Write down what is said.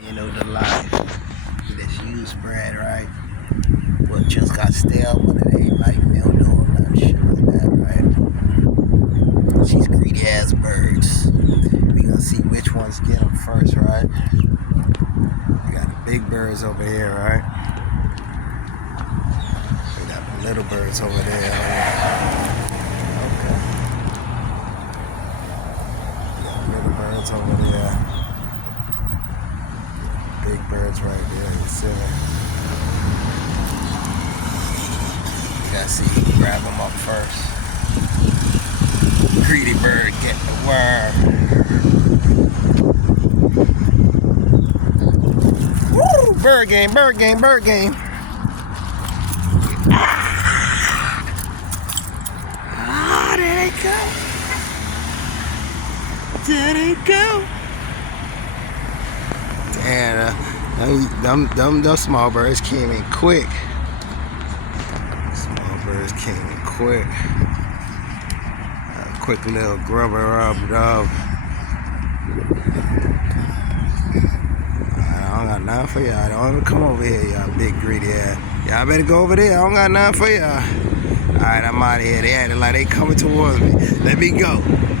You know the life. This used bread, right? But just got stale, but it ain't like mildew or none shit like that, right? These greedy ass birds. We gonna see which ones get them first, right? We got the big birds over here, right? We got the little birds over there. Okay. We got little birds over there. Big birds right there in the center. You gotta see who can grab them up first. Greedy bird get the worm. Woo! Bird game, bird game, bird game. Ah, there they go. There they go. Damn, them small birds came in quick. Small birds came in quick. Quick little grubber rub dub. I don't got nothing for y'all. Don't even come over here, y'all big greedy ass. Y'all better go over there. I don't got nothing for y'all. Alright, I'm out of here. They acting like they coming towards me. Let me go.